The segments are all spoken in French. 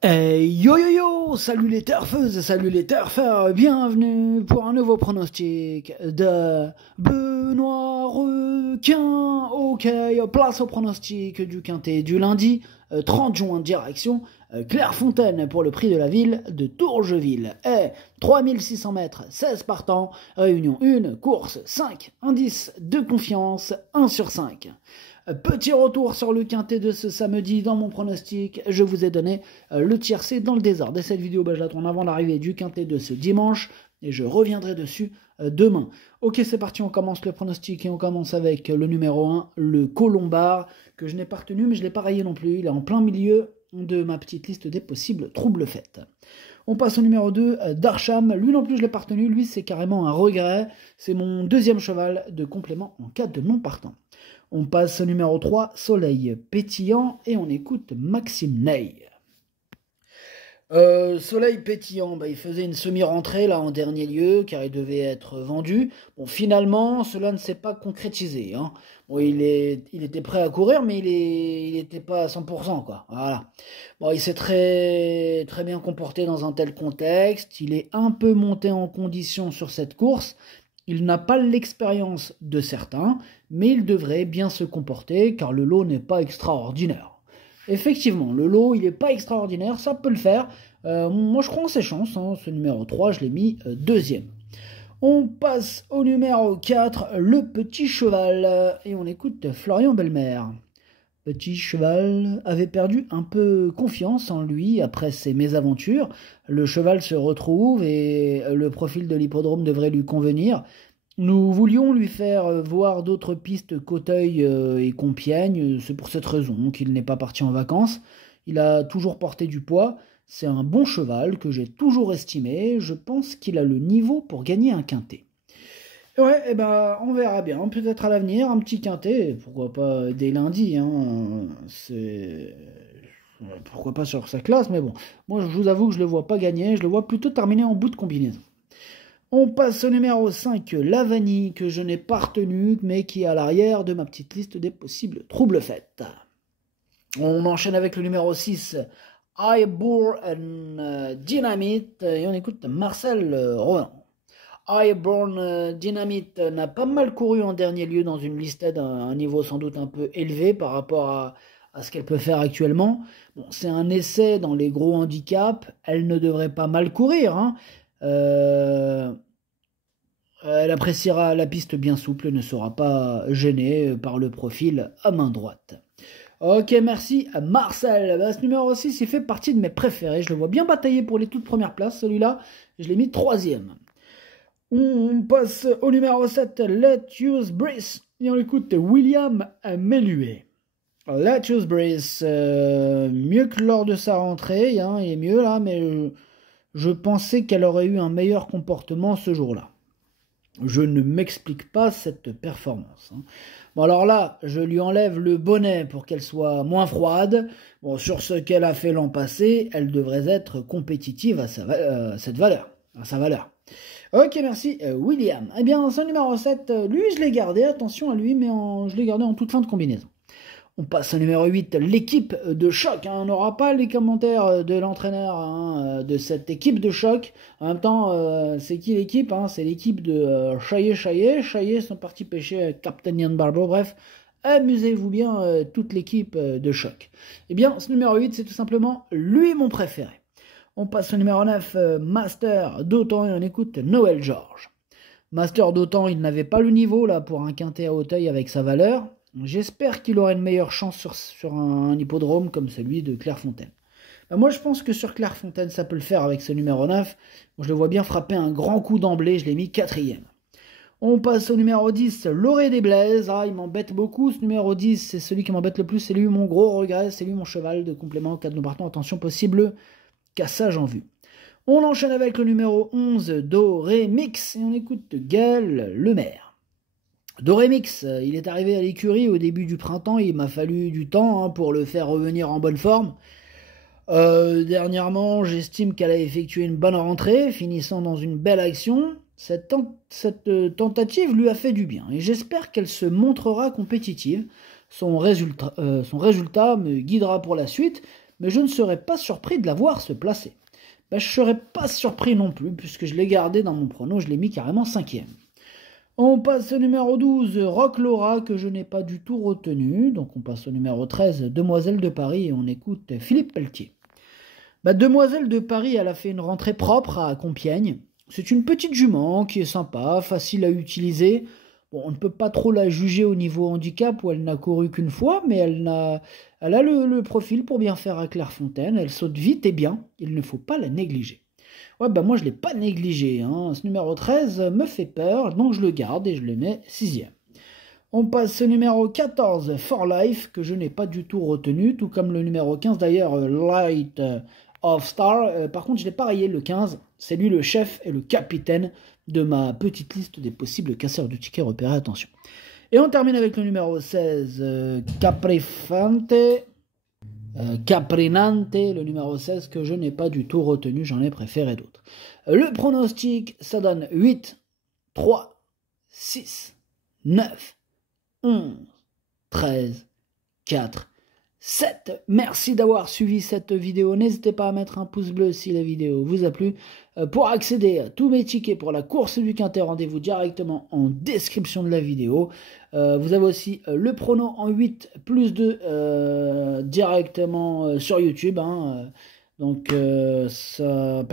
Hey yo yo yo, salut les turfeuses, salut les turfeurs, bienvenue pour un nouveau pronostic de Benoît Requin. Ok, place au pronostic du quintet du lundi 30 juin, direction Clairefontaine pour le prix de la ville de Tourgeville. Et 3600 mètres, 16 partants, réunion 1, course 5, indice de confiance 1 sur 5. Petit retour sur le quintet de ce samedi dans mon pronostic. Je vous ai donné le tiercé dans le désordre. Et cette vidéo, je la tourne avant l'arrivée du quintet de ce dimanche. Et je reviendrai dessus demain. Ok, c'est parti, on commence le pronostic. Et on commence avec le numéro 1, le Colombard, que je n'ai pas retenu, mais je ne l'ai pas rayé non plus. Il est en plein milieu de ma petite liste des possibles troubles faites. On passe au numéro 2, Darcham. Lui non plus, je ne l'ai pas retenu. Lui, c'est carrément un regret. C'est mon deuxième cheval de complément en cas de non partant. On passe au numéro 3, Soleil Pétillant, et on écoute Maxime Ney. Soleil Pétillant, il faisait une semi-rentrée là en dernier lieu, car il devait être vendu. Bon, finalement, cela ne s'est pas concrétisé. Hein. Bon, il était prêt à courir, mais il n'était pas à 100%, quoi. Voilà. Bon, il s'est très, très bien comporté dans un tel contexte. Il est un peu monté en condition sur cette course. Il n'a pas l'expérience de certains, mais il devrait bien se comporter, car le lot n'est pas extraordinaire. Effectivement, le lot, il n'est pas extraordinaire, ça peut le faire. Moi, je crois en ses chances. Hein. Ce numéro 3, je l'ai mis deuxième. On passe au numéro 4, le petit cheval, et on écoute Florian Belmer. Petit cheval avait perdu un peu confiance en lui après ses mésaventures. Le cheval se retrouve et le profil de l'hippodrome devrait lui convenir. Nous voulions lui faire voir d'autres pistes qu'Auteuil et Compiègne. C'est pour cette raison qu'il n'est pas parti en vacances. Il a toujours porté du poids. C'est un bon cheval que j'ai toujours estimé. Je pense qu'il a le niveau pour gagner un quintet. Ouais, on verra bien. Peut-être à l'avenir, un petit quintet. Pourquoi pas dès lundi. Hein. Pourquoi pas sur sa classe. Mais bon, moi je vous avoue que je ne le vois pas gagner. Je le vois plutôt terminer en bout de combinaison. On passe au numéro 5, Lavani, que je n'ai pas retenu, mais qui est à l'arrière de ma petite liste des possibles troubles faites. On enchaîne avec le numéro 6, Highborn Dynamite, et on écoute Marcel Roland. Highborn Dynamite n'a pas mal couru en dernier lieu dans une listed à un niveau sans doute un peu élevé par rapport à ce qu'elle peut faire actuellement. Bon, c'est un essai dans les gros handicaps, elle ne devrait pas mal courir, hein. Elle appréciera la piste bien souple, ne sera pas gênée par le profil à main droite. Ok, merci à Marcel. Ce numéro 6, il fait partie de mes préférés. Je le vois bien batailler pour les toutes premières places. Celui-là, je l'ai mis troisième. On passe au numéro 7, Let Use Breeze. Et on écoute William Menuet. Let Use Breeze, mieux que lors de sa rentrée. Hein, il est mieux là, mais je pensais qu'elle aurait eu un meilleur comportement ce jour-là. Je ne m'explique pas cette performance. Hein. Bon, alors là, je lui enlève le bonnet pour qu'elle soit moins froide. Bon, sur ce qu'elle a fait l'an passé, elle devrait être compétitive à cette valeur, à sa valeur. Ok, merci, William. Eh bien, ce numéro 7, lui, je l'ai gardé, attention à lui, mais je l'ai gardé en toute fin de combinaison. On passe au numéro 8, l'équipe de choc. Hein. On n'aura pas les commentaires de l'entraîneur de cette équipe de choc. En même temps, c'est qui l'équipe hein. C'est l'équipe de Chaillet. Chaillet sont partis pêcher Captain Yann Barbeau. Bref, amusez-vous bien, toute l'équipe de choc. Eh bien, ce numéro 8, c'est tout simplement lui mon préféré. On passe au numéro 9, Master d'Autan, et on écoute Noël Georges. Master d'Autan, il n'avait pas le niveau là pour un quintet à Auteuil avec sa valeur. J'espère qu'il aura une meilleure chance sur un hippodrome comme celui de Clairefontaine. Moi, je pense que sur Clairefontaine, ça peut le faire avec ce numéro 9. Je le vois bien frapper un grand coup d'emblée. Je l'ai mis quatrième. On passe au numéro 10, Loré des Blaises. Ah, il m'embête beaucoup ce numéro 10. C'est celui qui m'embête le plus. C'est lui mon gros regret. C'est lui mon cheval de complément. 4 nous partons. Attention, possible cassage en vue. On enchaîne avec le numéro 11, Doré Mix. Et on écoute Gaël Lemaire. Dorémix, il est arrivé à l'écurie au début du printemps, il m'a fallu du temps pour le faire revenir en bonne forme. Dernièrement, j'estime qu'elle a effectué une bonne rentrée, finissant dans une belle action. Cette tentative lui a fait du bien et j'espère qu'elle se montrera compétitive. Son résultat me guidera pour la suite, mais je ne serais pas surpris de la voir se placer. Ben, je ne serais pas surpris non plus, puisque je l'ai gardé dans mon prono, je l'ai mis carrément 5e. On passe au numéro 12, Rock Laura, que je n'ai pas du tout retenu. Donc on passe au numéro 13, Demoiselle de Paris, et on écoute Philippe Pelletier. Ben, Demoiselle de Paris, elle a fait une rentrée propre à Compiègne. C'est une petite jument qui est sympa, facile à utiliser. Bon, on ne peut pas trop la juger au niveau handicap où elle n'a couru qu'une fois, mais elle a le profil pour bien faire à Clairefontaine. Elle saute vite et bien, il ne faut pas la négliger. Ouais, bah moi je ne l'ai pas négligé. Hein. Ce numéro 13 me fait peur, donc je le garde et je le mets 6e. On passe au numéro 14, For Life, que je n'ai pas du tout retenu, tout comme le numéro 15 d'ailleurs, Light of Star. Par contre, je l'ai pas rayé, le 15. C'est lui le chef et le capitaine de ma petite liste des possibles casseurs de tickets repérés. Attention. Et on termine avec le numéro 16, Caprinante, le numéro 16 que je n'ai pas du tout retenu, j'en ai préféré d'autres. Le pronostic, ça donne 8, 3, 6, 9, 11, 13, 4, 7. Merci d'avoir suivi cette vidéo. N'hésitez pas à mettre un pouce bleu si la vidéo vous a plu. Pour accéder à tous mes tickets pour la course du Quintet, rendez-vous directement en description de la vidéo. Vous avez aussi le prono en 8 plus 2 directement sur YouTube. Hein. Donc ça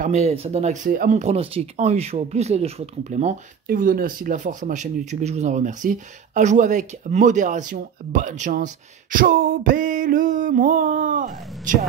donne accès à mon pronostic en 8 chevaux plus les 2 chevaux de complément. Et vous donnez aussi de la force à ma chaîne YouTube et je vous en remercie. À jouer avec modération. Bonne chance. Chopez-le moi. Ciao.